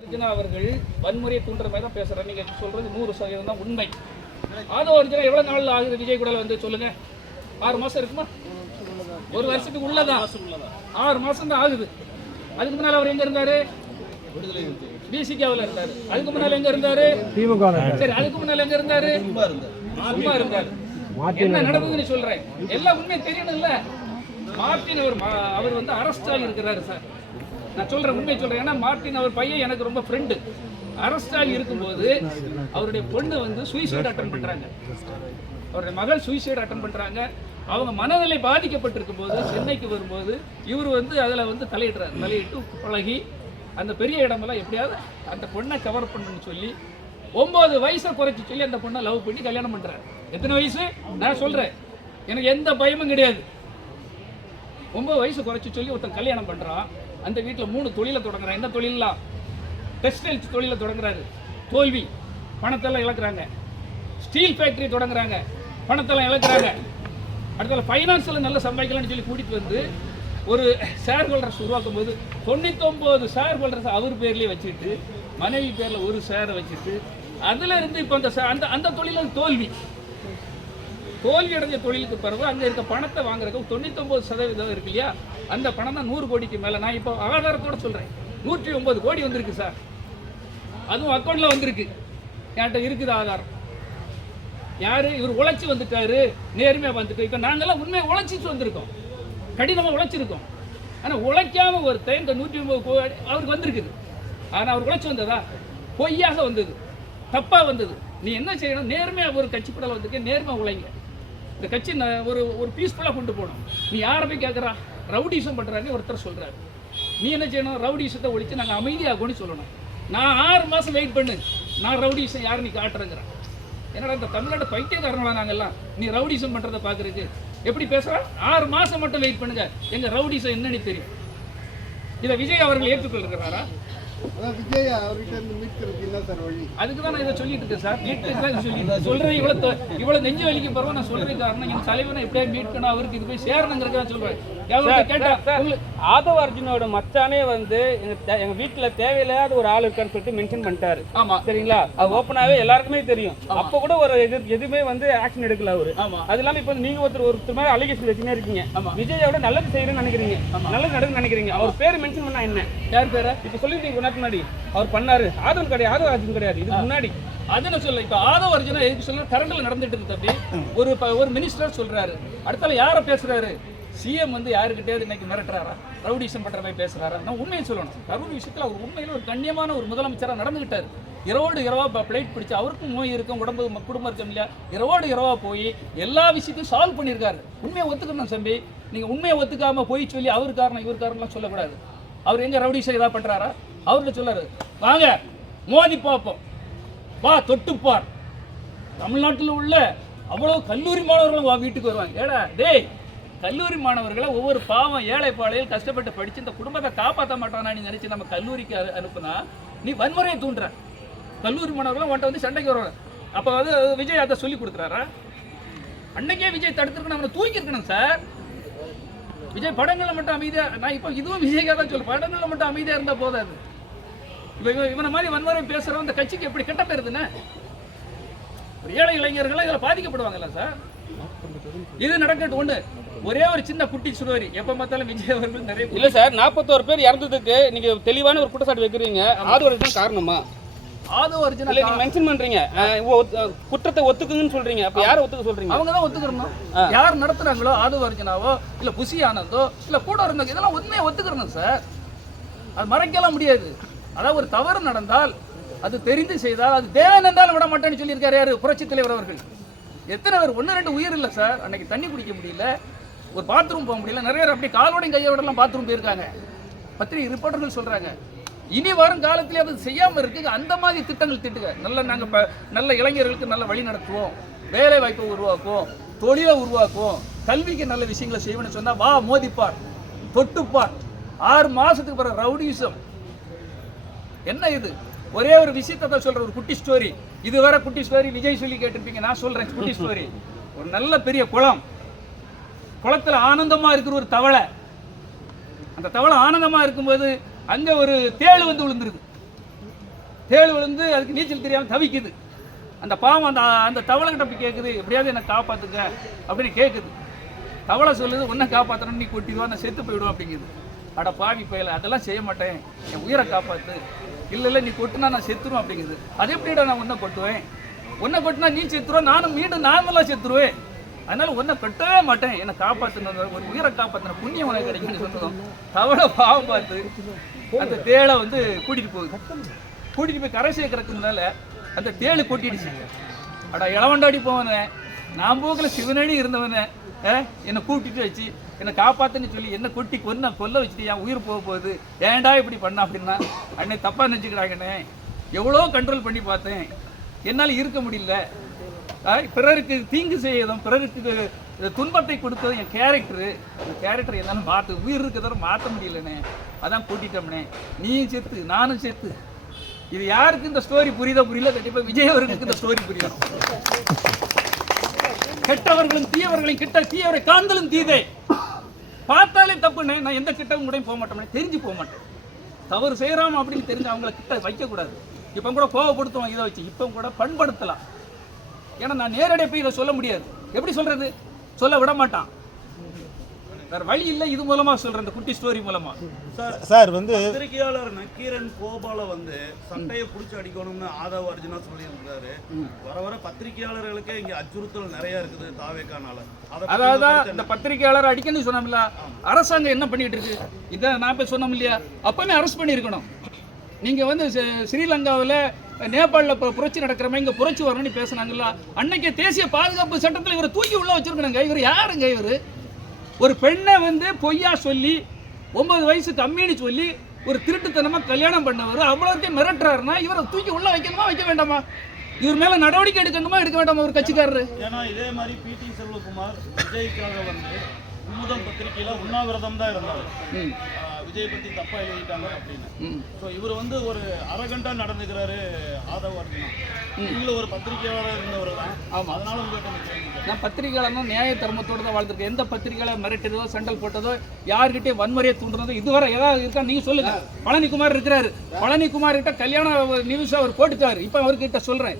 அர்ஜுனா அவர்கள் வன்முறையை தூண்டுற மாதிரி தான் பேசுறேன் நீங்க சொல்றது நூறு சதவீதம் தான் உண்மை. ஆதோ அர்ஜுனா எவ்வளவு நாள் ஆகுது? விஜய் கூட வந்து சொல்லுங்க. ஆறு மாசம் இருக்குமா? ஒரு வருஷத்துக்கு உள்ளதான் ஆறு மாசம் தான் ஆகுது. அதுக்கு முன்னால அவர் எங்க இருந்தாரு? பிசிகாவில் இருந்தாரு. அதுக்கு முன்னால எங்க இருந்தாரு? திமுக சரி அதுக்கு முன்னால எங்க இருந்தாரு? சும்மா இருந்தாரு. என்ன நடந்ததுன்னு சொல்றேன். எல்லாம் உண்மை தெரியணும்ல. மார்ட்டின் அவர் அவர் வந்து அரெஸ்ட் ஆகி இருக்கிறாரு சார். நான் சொல்கிறேன் உண்மை சொல்கிறேன் ஏன்னா மார்ட்டின் அவர் பையன் எனக்கு ரொம்ப ஃப்ரெண்டு அரஸ்டாகி இருக்கும்போது அவருடைய பொண்ணு வந்து சூசைட் அட்டன் பண்ணுறாங்க அவருடைய மகள் சூசைட் அட்டன் பண்ணுறாங்க அவங்க மனநிலை பாதிக்கப்பட்டிருக்கும் போது சென்னைக்கு வரும்போது இவர் வந்து அதில் வந்து தலையிடுறாரு. தலையிட்டு பழகி அந்த பெரிய இடமெல்லாம் எப்படியாவது அந்த பொண்ணை கவர் பண்ணணும்னு சொல்லி ஒம்பது வயசை குறைச்சி சொல்லி அந்த பொண்ணை லவ் பண்ணி கல்யாணம் பண்ணுறாரு எத்தனை வயசு? நான் சொல்கிறேன் எனக்கு எந்த பயமும் கிடையாது. ஒம்பது வயசு குறைச்சி சொல்லி ஒருத்தன் கல்யாணம் பண்ணுறான் அந்த வீட்டில் மூணு தொழிலை தொடங்குறான் என்ன தொழிலாம் டெக்ஸ்டைல்ஸ் தொழிலை தொடங்குறாரு. தோல்வி பணத்தெல்லாம் இழக்கிறாங்க. ஸ்டீல் ஃபேக்டரி தொடங்குறாங்க. பணத்தெல்லாம் இழக்கிறாங்க. அடுத்தது ஃபைனான்ஸில் நல்லா சம்பாதிக்கலாம்னு சொல்லி கூட்டிட்டு வந்து ஒரு ஷேர் ஹோல்டர்ஸ் உருவாக்கும் போது தொண்ணூத்தொம்பது ஷேர் ஹோல்டர்ஸ் அவர் பேர்லேயே வச்சுட்டு மனைவி பேரில் ஒரு ஷேரை வச்சுட்டு அதுல இருந்து இப்போ அந்த அந்த அந்த தொழிலும் தோல்வி. தோல்வி அடைஞ்ச தொழிலுக்கு பிறகு அங்க இருக்க பணத்தை வாங்குறதுக்கு தொண்ணூத்தொம்பது சதவீதம் இருக்கு இல்லையா? அந்த பணம் தான் நூறு கோடிக்கு மேலே. நான் இப்போ ஆதாரத்தோடு சொல்கிறேன் நூற்றி ஒன்பது கோடி வந்திருக்கு சார். அதுவும் அக்கௌண்ட்டில் வந்திருக்கு. என்கிட்ட இருக்குது ஆதாரம். யார்? இவர் உழைச்சி வந்துட்டாரு. நேர்மையாக வந்துட்டு இப்போ நாங்கள்லாம் உண்மையை உழைச்சிட்டு வந்திருக்கோம். கடினமாக உழைச்சிருக்கோம். ஆனால் உழைக்காம ஒருத்தன் இந்த நூற்றி ஒம்பது கோடி அவருக்கு வந்திருக்குது. ஆனால் அவர் உழைச்சி வந்ததா? பொய்யாக வந்தது. தப்பாக வந்தது. நீ என்ன செய்யணும்? நேர்மையாக ஒரு கட்சி வந்திருக்கேன் நேர்மையாக உழைங்க. இந்த கட்சி ஒரு ஒரு பீஸ்ஃபுல்லாக கொண்டு போகணும். நீ யாரை போய் கேட்குறா ரவுடிசம் பண்ணுறான்னு ஒருத்தர் சொல்றாரு. நீ என்ன செய்யணும்? ரவுடிசத்தை ஒழித்து நாங்கள் அமைதியாகும்னு சொல்லணும். நான் ஆறு மாதம் வெயிட் பண்ணு. நான் ரவுடிசம் யார் நீ காட்டுறேங்கிறேன் என்னடா இந்த தமிழ்நாடு பைத்தியக்காரங்களா நாங்கள்லாம் நீ ரவுடிசம் பண்ணுறதை பார்க்குறதுக்கு எப்படி பேசுகிறா ஆறு மாதம் மட்டும் வெயிட் பண்ணுங்க. எங்கள் ரவுடிசம் என்னன்னு தெரியும். இதை விஜய் அவர்கள் ஏற்றுக்கொள்கிறாரா? அதான் இருந்து வழி. அதுக்கு தான் நான் இதை சொல்லிட்டு இருக்கேன் சார். மீட்கிறதுக்கு சொல்லிட்டு இவ்வளவு இவ்வளவு நெஞ்சு வலிக்கு பரவாயில்ல நான் சொல்றேன் காரணம் என் தலைவனை எப்படியா மீட்கணும் அவருக்கு இது போய் சேரணுங்கிறதுக்கு தான் சொல்றேன். ஆதவ அர்ஜுனோட மச்சானே வந்து எங்க வீட்டுல தேவையில்லாத ஒரு ஆள் இருக்கான்னு சொல்லிட்டு மென்ஷன் பண்ணிட்டாரு. சரிங்களா? அது ஓப்பனாவே எல்லாருக்குமே தெரியும். அப்ப கூட ஒரு எது எதுவுமே வந்து ஆக்ஷன் எடுக்கல அவரு. அது இல்லாம இப்ப நீங்க ஒருத்தர் ஒருத்தர் மேல அலிகேஷன் வச்சுனே இருக்கீங்க. விஜயோட நல்லது செய்யறேன்னு நினைக்கிறீங்க. நல்லது நடக்குன்னு நினைக்கிறீங்க. அவர் பேர் மென்ஷன் பண்ணா என்ன? யார் பேர? இப்ப சொல்லிருக்கீங்க நேரத்துக்கு முன்னாடி. அவர் பண்ணாரு. ஆதவன் கிடையாது ஆதவ அர்ஜுன் கிடையாது. இதுக்கு முன்னாடி. அது நான் சொல்ல இப்ப ஆதவ அர்ஜுனா எதுக்கு சொல்ல? கரண்ட்ல நடந்துட்டு இருக்கு தம்பி. ஒரு ஒரு மினிஸ்டர் சொல்றாரு. அடுத்தால யார பேசுறாரு? சிஎம் வந்து யாருக்கிட்டே இன்னைக்கு மிரட்டுறாரா? ரவுடிசம் பண்ணுற மாதிரி பேசுகிறாரா நான் உண்மையை சொல்லணும். கரூர் விஷயத்தில் அவர் உண்மையில ஒரு கண்ணியமான ஒரு முதலமைச்சராக நடந்துக்கிட்டார் இரவோடு இரவா பிளைட் பிடிச்சி அவருக்கும் நோய் இருக்கும் உடம்பு குடும்பம் இருக்கும் இல்லையா? இரவோடு இரவா போய் எல்லா விஷயத்தையும் சால்வ் பண்ணியிருக்காரு. உண்மையை ஒத்துக்கணும் தம்பி. நீங்கள் உண்மையை ஒத்துக்காமல் போய் சொல்லி அவர் காரணம் இவர் காரணம்லாம் சொல்லக்கூடாது. அவர் எங்கே ரவுடிசம் ஏதாவது பண்ணுறாரா அவர்கிட்ட சொல்லாரு. வாங்க மோதி பார்ப்போம். வா தொட்டுப்பார். தமிழ்நாட்டில் உள்ள அவ்வளோ கல்லூரி மாணவர்களும் வா வீட்டுக்கு வருவாங்க. ஏடா டேய் கல்லூரி மாணவர்களை ஒவ்வொரு பாவம் ஏழை பாளையில் கஷ்டப்பட்டு படித்து இந்த குடும்பத்தை காப்பாற்ற மாட்டானா நீ நினச்சி நம்ம கல்லூரிக்கு அனுப்புனா நீ வன்முறையை தூண்டுற. கல்லூரி மாணவர்களும் உன்ட்ட வந்து சண்டைக்கு வருவாங்க. அப்போ வந்து விஜய் அதை சொல்லி கொடுக்குறாரா? அன்னைக்கே விஜய் தடுத்துருக்கணும் அவனை தூக்கியிருக்கணும் சார் விஜய் படங்களில் மட்டும் அமைதியாக நான் இப்போ இதுவும் விஜய்க்காக தான் சொல்லுவேன் படங்களில் மட்டும் அமைதியாக இருந்தால் போதாது. இப்போ இவன் இவனை மாதிரி வன்முறை பேசுகிறவன் இந்த கட்சிக்கு எப்படி கெட்ட பேருதுன்னு ஏழை இளைஞர்கள்லாம் இதில் பாதிக்கப்படுவாங்கல்ல சார் இது நடக்கட்டும் ஒண்ணு. ஒரே ஒரு சின்ன குட்டி சுடோரி எப்ப பார்த்தாலும் விஜய் அவர்கள் நிறைய இல்ல சார் நாற்பத்தோரு பேர் இறந்ததுக்கு நீங்க தெளிவான ஒரு குற்றச்சாட்டு வைக்கிறீங்க. ஆதவ அர்ஜுன் காரணமா? ஆதோ இல்ல ஒரிஜினல் நீங்க மென்ஷன் பண்றீங்க. குற்றத்தை ஒத்துக்குங்கன்னு சொல்றீங்க. அப்ப யாரை ஒத்துக்க சொல்றீங்க? அவங்க தான் ஒத்துக்கிறணும் யார் நடத்துறாங்களோ ஆதோ அர்ஜுனாவோ இல்ல புசி ஆனந்தோ இல்ல கூட இருந்தவங்க இதெல்லாம் உண்மையை ஒத்துக்கிறணும் சார். அது மறைக்கலாம் முடியாது. அதாவது ஒரு தவறு நடந்தால் அது தெரிந்து செய்தால் அது தேவன் என்றாலும் விட மாட்டேன்னு சொல்லியிருக்காரு யாரு? புரட்சித் தலைவர் அவர்கள். எத்தனை பேர்? ஒன்று ரெண்டு உயிர் இல்லை சார். அன்னைக்கு தண்ணி குடிக்க முடியல. ஒரு பாத்ரூம் போக முடியல. நிறைய பேர் அப்படியே காலோடையும் கையோடலாம் பாத்ரூம் போயிருக்காங்க. பத்திரிகை ரிப்போர்ட்டர்கள் சொல்கிறாங்க இனி வரும் காலத்திலே அது செய்யாமல் இருக்குது அந்த மாதிரி திட்டங்கள் திட்டுங்க. நல்ல நாங்கள் ப- நல்ல இளைஞர்களுக்கு நல்ல வழி நடத்துவோம். வேலை வாய்ப்பை உருவாக்குவோம். தொழிலை உருவாக்குவோம். கல்விக்கு நல்ல விஷயங்களை செய்வோம்னு சொன்னால் வா மோதிப்பார். தொட்டுப்பார். ஆறு மாதத்துக்கு பிறகு ரவுடிசம். என்ன இது? ஒரே ஒரு விஷயத்தை தான் சொல்ற ஒரு குட்டி ஸ்டோரி இதுவரை குட்டி ஸ்டோரி விஜய் சொல்லி கேட்டிருப்பீங்க நான் சொல்றேன் குட்டி ஸ்டோரி ஒரு நல்ல பெரிய குளம். குளத்துல ஆனந்தமா இருக்கிற ஒரு தவளை. அந்த தவளை ஆனந்தமா இருக்கும்போது அங்க ஒரு தேள் வந்து விழுந்துருது. தேள் விழுந்து அதுக்கு நீச்சல் தெரியாமல் தவிக்குது. அந்த பாவம் அந்த அந்த தவளை கிட்ட போய் கேட்குது எப்படியாவது என்னை காப்பாத்துங்க அப்படின்னு கேட்குது தவளை சொல்லுது உன்னை காப்பாற்றணும் நீ கொட்டிடுவா நான் செத்து போயிடுவோம் அப்படிங்குது. அட பாவி பயில அதெல்லாம் செய்ய மாட்டேன். என் உயிரை காப்பாற்று இல்லை இல்லை நீ கொட்டினா நான் செத்துருவேன் அப்படிங்குது. அது எப்படிடா நான் ஒன்றை கொட்டுவேன். உன்னை கொட்டினா நீ செத்துருவேன் நானும் மீண்டும் நார்மலாக செத்துருவேன். அதனால உன்னை கட்டவே மாட்டேன். என்னை காப்பாற்றின ஒரு உயிரை காப்பாற்றின புண்ணியம் உனக்கு கிடைக்கும்னு சொன்னதும் தவளை பாவம் பார்த்து அந்த தேளை வந்து கூட்டிகிட்டு போகுது. கூட்டிகிட்டு போய் கரை சேர்க்கறதுனால அந்த தேளு கொட்டிடுச்சு. அடா இளவண்டாடி போவனே நான் போக்கில் சிவனடி இருந்தவனே என்னை கூட்டிட்டு வச்சு என்னை காப்பாத்துன்னு சொல்லி என்ன கொட்டி கொன்ன கொல்ல வச்சுட்டு என் உயிர் போக போகுது. ஏன்டா இப்படி பண்ண அப்படின்னா? அன்னை தப்பாக நினச்சிக்கிறாங்கண்ணே எவ்வளோ கண்ட்ரோல் பண்ணி பார்த்தேன். என்னால் இருக்க முடியல. பிறருக்கு தீங்கு செய்யதும் பிறருக்கு துன்பத்தை கொடுத்ததும் என் கேரக்டரு அந்த கேரக்டர் என்னாலும் மாற்று உயிர் இருக்கிறத மாற்ற முடியலண்ணே. அதான் கூட்டிட்டோம்னே நீயும் சேர்த்து நானும் சேர்த்து. இது யாருக்கு இந்த ஸ்டோரி புரியுதோ புரியல. கண்டிப்பாக விஜய் அவர்களுக்கு இந்த ஸ்டோரி புரியணும் கெட்டவர்களும் தீயவர்களும் கிட்ட தீயவரை காந்தலும் தீதே. பார்த்தாலே தப்புண்ணே நான் எந்த கிட்டவும் கூட போக மாட்டேன். தெரிஞ்சு போக மாட்டேன். தவறு செய்கிறோம் அப்படின்னு தெரிஞ்சு அவங்கள கிட்ட வைக்கக்கூடாது. இப்போ கூட கோவப்படுத்துவோம் இதை வச்சு. இப்போ கூட பண்படுத்தலாம். ஏன்னா நான் நேரடியாக போய் இதை சொல்ல முடியாது. எப்படி சொல்கிறது சொல்ல விட மாட்டான். வேற வழி இல்லை இது மூலமா சொல்றேன் இந்த குட்டி ஸ்டோரி மூலமா. சார் வந்து பத்திரிகையாளர் நக்கீரன் கோபால வந்து சட்டையை பிடிச்சி அடிக்கணும்னு ஆதவ அர்ஜுனா சொல்லியிருந்தாரு. வர வர பத்திரிகையாளர்களுக்கே இங்க அச்சுறுத்தல் நிறைய இருக்குது தாவேக்கானால. அதாவது இந்த பத்திரிகையாளர் அடிக்கணும்னு சொன்னோம்ல அரசாங்கம் என்ன பண்ணிட்டு இருக்கு? இதை நான் போய் சொன்னோம் இல்லையா? அப்பவே அரெஸ்ட் பண்ணியிருக்கணும். நீங்க வந்து ஸ்ரீ- ஸ்ரீலங்காவில் நேபாளில் புரட்சி நடக்கிற மாதிரி இங்கே புரட்சி வரணும்னு பேசுனாங்கல்ல அன்னைக்கு தேசிய பாதுகாப்பு சட்டத்தில் இவரை தூக்கி உள்ள வச்சிருக்கணுங்க. இவர் யாருங்க இவர்? ஒரு பெண்ணை வந்து பொய்யா சொல்லி ஒன்பது வயசு கம்மின்னு சொல்லி ஒரு திருட்டுத்தனமா கல்யாணம் பண்ணவர் அவ்வளோத்தையும் மிரட்டுறாருன்னா இவரை தூக்கி உள்ள வைக்கணுமா வைக்க வேண்டாமா? இவர் மேல நடவடிக்கை எடுக்கணுமா எடுக்க வேண்டாமா ஒரு கட்சிக்காரரு? ஏன்னா இதே மாதிரி பிடி செல்வகுமார் விஜய்க்காக வந்து குமுதம் பத்திரிகையில உண்ணாவிரதம் தான் இருந்தாரு. விஜய் பத்தி தப்பா எழுதிட்டாங்க அப்படின்னு. ஸோ இவர் வந்து ஒரு அரகண்டா நடந்துக்கிறாரு ஆதவ அர்ஜுனா. நீங்களும் ஒரு பத்திரிகையாளர் இருந்தவர் தான் ஆமா. அதனால உங்கள்கிட்ட. நான் பத்திரிகையாளர்னா நியாய தர்மத்தோட தான் வாழ்ந்திருக்கேன். எந்த பத்திரிகையாளர் மிரட்டுறதோ சண்டல் போட்டதோ யார்கிட்டயும் வன்முறையை தூண்டுறதோ இதுவரை ஏதாவது இருக்கா? நீங்க சொல்லுங்க. பழனிக்குமார் இருக்கிறாரு. பழனிக்குமார் கிட்ட கல்யாண நியூஸ் அவர் போட்டுட்டாரு. இப்போ அவர்கிட்ட சொல்றேன்.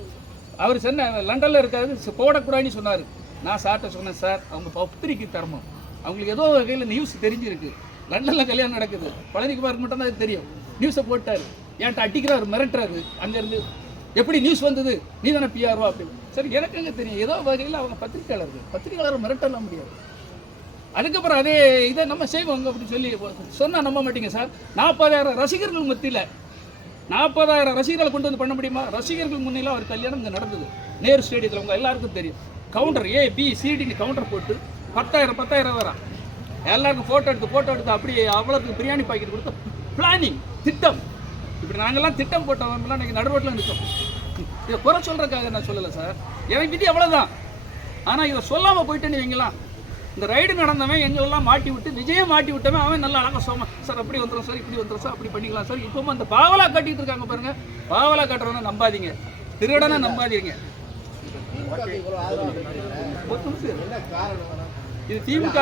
அவர் சொன்ன லண்டன்ல இருக்காரு போடக்கூடாதுன்னு சொன்னாரு. நான் சார்ட்ட சொன்னேன் சார் அவங்க பத்திரிக்கை தர்மம். அவங்களுக்கு ஏதோ வகையில் நியூஸ் தெரிஞ்சிருக்கு. லண்டனில் கல்யாணம் நடக்குது. பழனிக்குமாருக்கு மட்டும் தான் அது தெரியும். நியூஸை போட்டார். என்கிட்ட அடிக்கிறாரு மிரட்டுறாரு. அங்கேருந்து எப்படி நியூஸ் வந்தது? நீ தானே பிஆர்வா அப்படின்னு. சரி எனக்கு எங்கே தெரியும். ஏதோ வகையில் அவங்க பத்திரிகையாளர்கள் பத்திரிகையாளர் மிரட்டலாம் முடியாது. அதுக்கப்புறம் அதே இதை நம்ம செய்வோங்க அப்படின்னு சொல்லி சொன்னால் நம்ப மாட்டீங்க சார். நாற்பதாயிரம் ரசிகர்கள் மத்தியில் நாற்பதாயிரம் ரசிகர்களை கொண்டு வந்து பண்ண முடியுமா? ரசிகர்கள் முன்னில அவர் கல்யாணம் இங்கே நடந்தது. நேரு ஸ்டேடியத்தில் உங்கள் எல்லாருக்கும் தெரியும். கவுண்டர் ஏ பி சிடின்னு கவுண்டர் போட்டு பத்தாயிரம் பத்தாயிரம் வரா எல்லாருக்கும் ஃபோட்டோ எடுத்து ஃபோட்டோ எடுத்து அப்படியே அவ்வளோக்கு பிரியாணி பாக்கெட் கொடுத்து பிளானிங் திட்டம். இப்படி நாங்கெல்லாம் திட்டம் போட்டவங்கலாம் இன்னைக்கு நடுரோட்டில் நிற்கும் இதை குறை சொல்கிறதுக்காக நான் சொல்லலை சார் எனக்கு விதி அவ்வளோதான் ஆனால் இதை சொல்லாமல் போயிட்டேன்னு வைங்களா இந்த ரைடு நடந்தவன் எங்களெல்லாம் மாட்டி விட்டு விஜயை மாட்டி விட்டவன் அவன் நல்லா அழகாக சோமா சார் அப்படி வந்துடும் சார் இப்படி வந்துடும் சார் அப்படி பண்ணிக்கலாம் சார் இப்பவும் அந்த பாவலா கட்டிட்டு இருக்காங்க பாருங்க. பாவலா கட்டுறவன நம்பாதீங்க. திருடனை நம்பாதீங்க. இது திமுக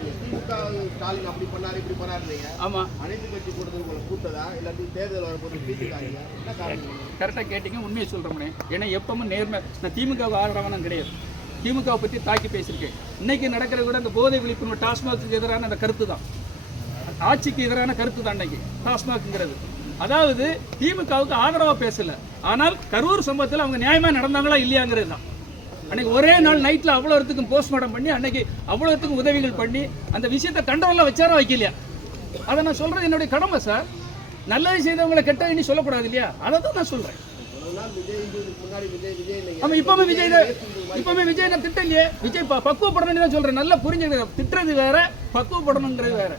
திமுக ஸ்டாலின் அப்படி பண்ணாரு இப்படி பண்ணாருங்க ஆமா. அனைத்து கட்சி கூட்டத்தில் உங்களை கூட்டதா இல்லாட்டி தேர்தல் வரப்போது தீர்த்துக்காங்க என்ன காரணம் கரெக்டாக கேட்டிங்க உண்மையை சொல்கிறோம்னே ஏன்னா எப்பவும் நேர்மை நான் திமுக ஆதரவான கிடையாது. திமுகவை பற்றி தாக்கி பேசியிருக்கேன். இன்னைக்கு நடக்கிற கூட அந்த போதை விழிப்புணர்வு டாஸ்மாக்கு எதிரான அந்த கருத்து தான் ஆட்சிக்கு எதிரான கருத்து தான் அன்னைக்கு டாஸ்மாக்ங்கிறது. அதாவது திமுகவுக்கு ஆதரவாக பேசல. ஆனால் கரூர் சம்பவத்தில் அவங்க நியாயமாக நடந்தாங்களா இல்லையாங்கிறது தான் அன்னைக்கு ஒரே நாள் நைட்டில் அவ்வளோ இடத்துக்கும் போஸ்ட்மார்ட்டம் பண்ணி அன்னைக்கு அவ்வளோ இடத்துக்கும் உதவிகள் பண்ணி அந்த விஷயத்தை கண்டவரில் வச்சாரா வைக்கலையா? அதை நான் சொல்கிறது என்னுடைய கடமை சார் நல்லது செய்தவங்களை கெட்ட இனி சொல்லக்கூடாது இல்லையா? அதை தான் நான் சொல்கிறேன் ஒரு நாள் விஜய் இதுக்கு விஜய் இப்பவுமே விஜய் தான் நான் திட்டம் இல்லையே. விஜய் ப- பக்குவப்படணும்னு தான் சொல்றேன். நல்லா புரிஞ்சுக்கிறது திட்டுறது வேற பக்குவப்படணுங்கிறது வேற.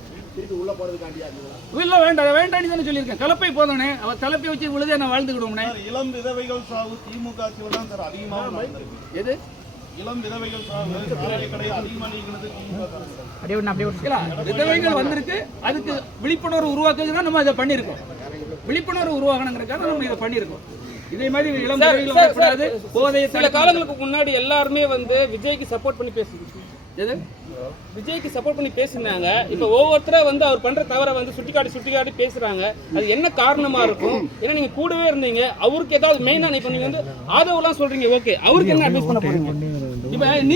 இல்ல வேண்டாம். வேண்டாம்னு தானே சொல்லியிருக்கேன். கலப்பை போதானே அவ கலப்பை வச்சு விழுதே நான் வாழ்ந்துக்கிடுவோம்னே இளம் விதவைகள் சாவு திமுக ஆட்சியில் தான் சார் அதிகமாக நடந்திருக்கு. எது? இளம் விதவைகள் சாவு சாராய கடை அதிகமாக நீங்கினது திமுக தான் இல்ல, விதவைகள் வந்திருக்கு. அதுக்கு விழிப்புணர்வு உருவாக்குறது தான் நம்ம இதை பண்ணியிருக்கோம். விழிப்புணர்வு உருவாகணுங்கிறதுக்காக நம்ம இதை பண்ணியிருக்கோம். இதே மாதிரி இளம் விதவைகள் சில காலங்களுக்கு முன்னாடி எல்லாருமே வந்து விஜய்க்கு சப்போர்ட் பண்ணி பேசுங்க எது? விஜய்க்கு சப்போர்ட் பண்ணி பேசினாங்க. இப்போ ஒவ்வொருத்தரை வந்து அவர் பண்ற தவறை வந்து சுட்டிக்காட்டி சுட்டிக்காட்டி பேசுறாங்க. அது என்ன காரணமா இருக்கும்? ஏன்னா நீங்க கூடவே இருந்தீங்க. அவருக்கு ஏதாவது மெயினா இப்போ நீங்க வந்து ஆதவெல்லாம் சொல்றீங்க. ஓகே அவருக்கு என்ன அட்வைஸ் பண்ண போறீங்க? இப்போ நீ